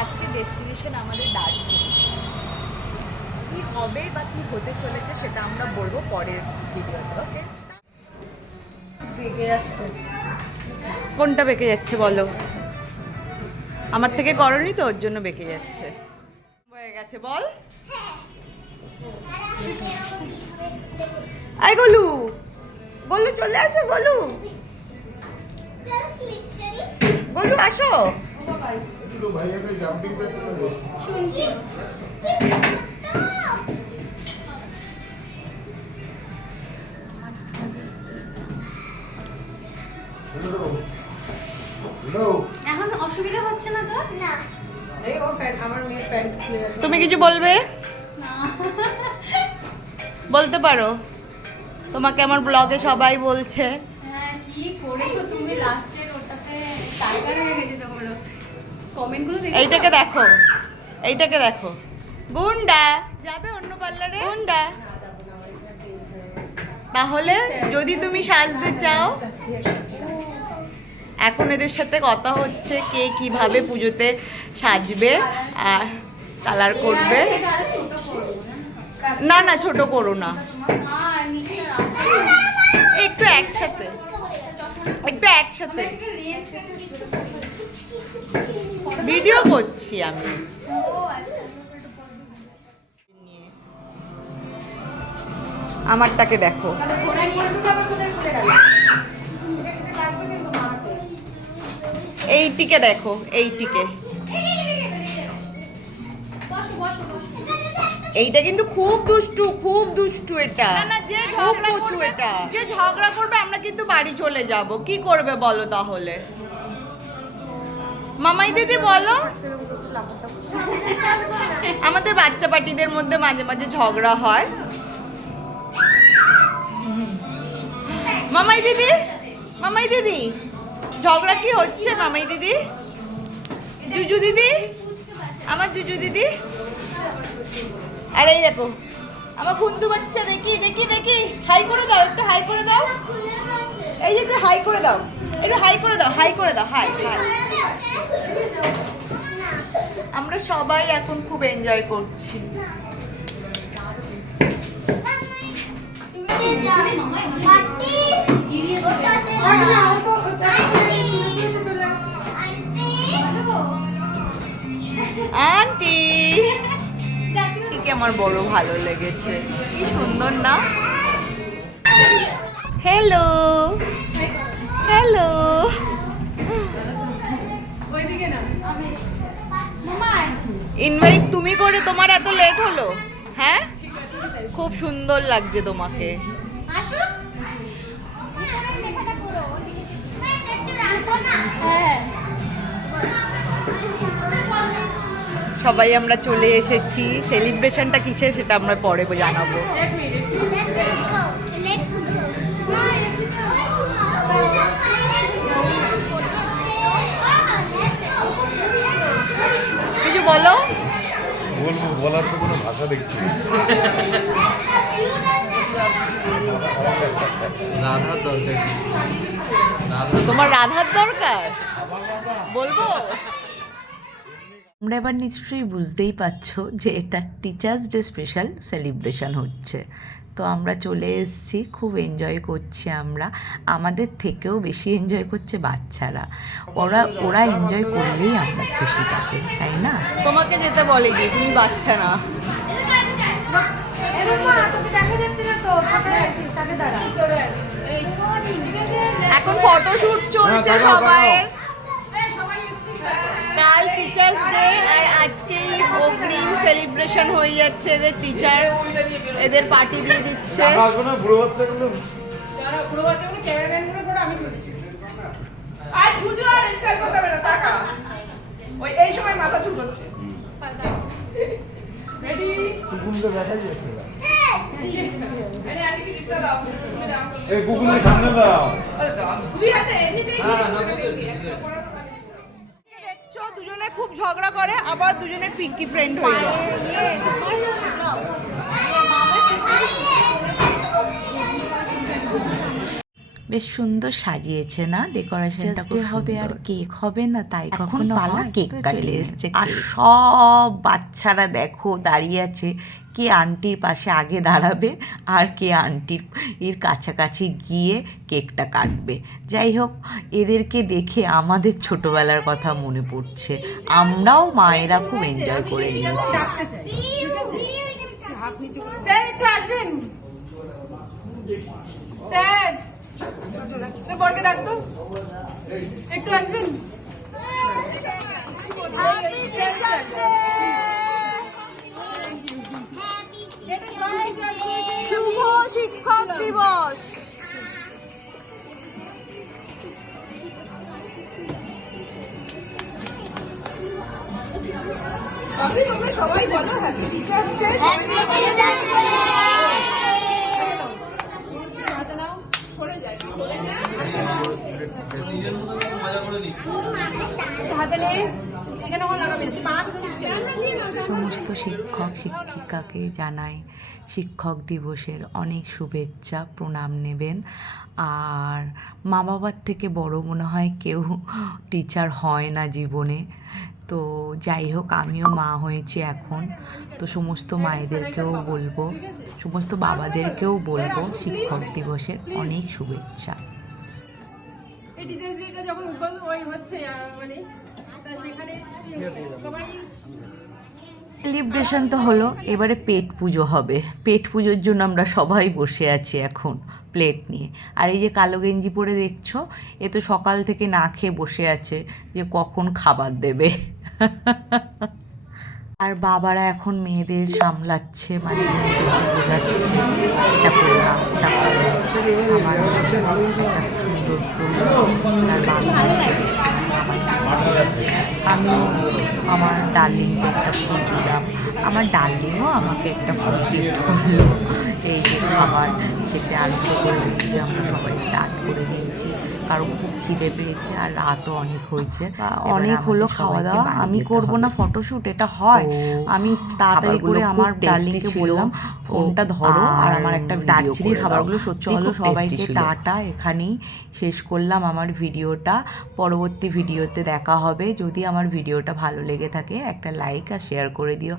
আজকে ডেস্টিনেশন আমাদের দার্জিলিং। কি হবে বা কি হতে চলেছে সেটা আমরা বলবো পরের ভিডিওতে। ওকে, বেঁকে যাচ্ছে। কোনটা বেঁকে যাচ্ছে বলো? আমার থেকে করনি তো, ওর জন্য বেঁকে যাচ্ছে। হয়ে গেছে বল। আই গোলু, গোলু চলে আসো, গোলু গোলু আসো। भैया का जंपिंग पे तो लगे এখন অসুবিধা হচ্ছে না তো? না। এই ও প্যান্ট, আমার মেয়ের প্যান্ট খুলে যাচ্ছে। তুমি কিছু বলবে? না। বলতে পারো, তোমাকে আমার ব্লগে সবাই বলছে। হ্যাঁ, কি করেছো তুমি লাস্টের ওটাতে? টাইগার হয়ে গেছে তো বলো। কমেন্টগুলো দেখো। এইটাকে দেখো, এইটাকে দেখো, গুন্ডা যাবে অন্য পার্লারে। গুন্ডা তাহলে যদি তুমি সাজতে চাও, এখন এদের সাথে কথা হচ্ছে কে কিভাবে পুজোতে সাজবে আর কালার করবে। না না, ছোট করো না, একটু একসাথে, একটু একসাথে ভিডিও করছি আমি। আমারটাকে দেখো, এইটিকে দেখো, এইটিকে। এইটা কিন্তু খুব দুষ্টু, খুব দুষ্টু এটা। না না, যে ঝগড়া করবে, এটা যে ঝগড়া করবে আমরা কিন্তু বাড়ি চলে যাব। কি করবে বলো তাহলে? মামাই দিদি বলো। আমাদের বাচ্চা পার্টিদের মধ্যে মাঝে মাঝে ঝগড়া হয়। মামাই দিদি, মামাই দিদি ঝগড়া কি হচ্ছে? মামাই দিদি, জুজু দিদি, আমার জুজু দিদি। আর এই দেখো আমার কুন্তু বাচ্চা, দেখি দেখি দেখি, হাই করে দাও, একটু হাই করে দাও। এই যে একটু হাই করে দাও, একটু হাই করে দাও, হাই করে দাও, হাই হাই। আমরা সবাই এখন খুব এনজয় করছি। আন্টি ঠিক আমার বড় ভালো লেগেছে, কি সুন্দর না? হ্যালো হ্যালো, ইনভাইট তুমি করে তোমার এত লেট হলো? হ্যাঁ, খুব সুন্দর লাগছে তোমাকে। সবাই আমরা চলে এসেছি। সেলিব্রেশনটা কিসের সেটা আমরা পরে জানাবো। কিছু বলো। বলবো, বলার তো কোনো ভাষা দেখছি না। রাধার দরকার, তোমার রাধার দরকার বলবো। আমরা এবার নিশ্চয়ই বুঝতেই পারছো যে এটা টিচার্স ডে স্পেশাল সেলিব্রেশন হচ্ছে। তো আমরা চলে এসেছি, খুব এনজয় করছি আমরা। আমাদের থেকেও বেশি এনজয় করছে বাচ্চারা। ওরা এনজয় করলেই আমরা খুশি থাকে, তাই না? তোমাকে যেতে বলেনি, তুমি বাচ্চা না। এখন ফটোশুট চলছে সবাইয়ের। কাল টিচার্স ডে আর আজকেই অগ্রিম সেলিব্রেশন হয়ে যাচ্ছে। এদের টিচার এদের পার্টি দিয়ে দিচ্ছে। বুড়ো বাচ্চাগুলো ক্যামেরাম্যানগুলো করে আমি তুলি। আর ঝুজু আর স্টাইল করতে হবে না, টাকা ওই এই সময় মাথা ঝুলাচ্ছে। রেডি, কুকুরকে দেখা যাচ্ছে না। আরে আন্টি কি লিপটা দাও, তুমি দাও। এই কুকুরকে সামনে দাও। দুই হাতে এদিকে দেখছো দুজনে খুব ঝগড়া করে, আবার দুজনের পিঙ্কি ফ্রেন্ড হয়ে যায়। বেশ সুন্দর সাজিয়েছে না, ডেকোরেশনটা খুব হবে। আর কেক হবে না তাই কখনো পালা কেক চলে এসছে। আর সব বাচ্চারা দেখো দাঁড়িয়ে আছে, কে আন্টির পাশে আগে দাঁড়াবে আর কে আন্টির এর কাছাকাছি গিয়ে কেকটা কাটবে। যাই হোক, এদেরকে দেখে আমাদের ছোটবেলার কথা মনে পড়ছে। আমরাও মায়েরা খুব এনজয় করে নিয়েছি। স্যার একটু আসবেন, স্যার বরকে ডাকতো, একটু আসবেন। শুভ শিক্ষক দিবস। সবাই বলো হ্যাপি টিচার্স ডে। সমস্ত শিক্ষক শিক্ষিকাকে জানাই শিক্ষক দিবসের অনেক শুভেচ্ছা, প্রণাম নেবেন। আর মা বাবার থেকে বড় মনে হয় কেউ টিচার হয় না জীবনে। তো যাই হোক, আমিও মা হয়েছি এখন, তো সমস্ত মায়েদেরকেও বলবো, সমস্ত বাবাদেরকেও বলবো শিক্ষক দিবসের অনেক শুভেচ্ছা। সেলিব্রেশন তো হলো, এবারে পেট পুজো হবে। পেট পুজোর জন্য আমরা সবাই বসে আছি এখন প্লেট নিয়ে। আর এই যে কালো গেঞ্জি পরে দেখছো, এ তো সকাল থেকে না খেয়ে বসে আছে যে কখন খাবার দেবে। আর বাবারা এখন মেয়েদের সামলাচ্ছে, মানে মেয়েদেরকে বোঝাচ্ছে এটা করলাম ওটা করলাম। আমার একটা সুন্দর ফুল তার বান্ধবীকে দিচ্ছে, আমিও আমার ডার্লিংকে একটা ফুল দিলাম, আমার ডার্লিংও আমাকে একটা ফুল গিফট করলো। এই যে খাবার খেতে আরম্ভ করে দিয়েছি, আমরা সবাই স্টার্ট করে দিয়েছি, কারণ খুব খিদে পেয়েছে আর রাতও অনেক হয়েছে, অনেক হলো খাওয়া দাওয়া। আমি করব না ফটোশ্যুট, এটা হয় আমি তাড়াতাড়ি করে আমার ডার্লিংকে বললাম ফোনটা ধরো আর আমার একটা দারচিনির খাবারগুলো সত্যি হলো। সবাইকে টাটা, এখানেই শেষ করলাম আমার ভিডিওটা। পরবর্তী ভিডিওতে দেখা হবে। যদি আমার ভিডিওটা ভালো লেগে থাকে একটা লাইক আর শেয়ার করে দিও।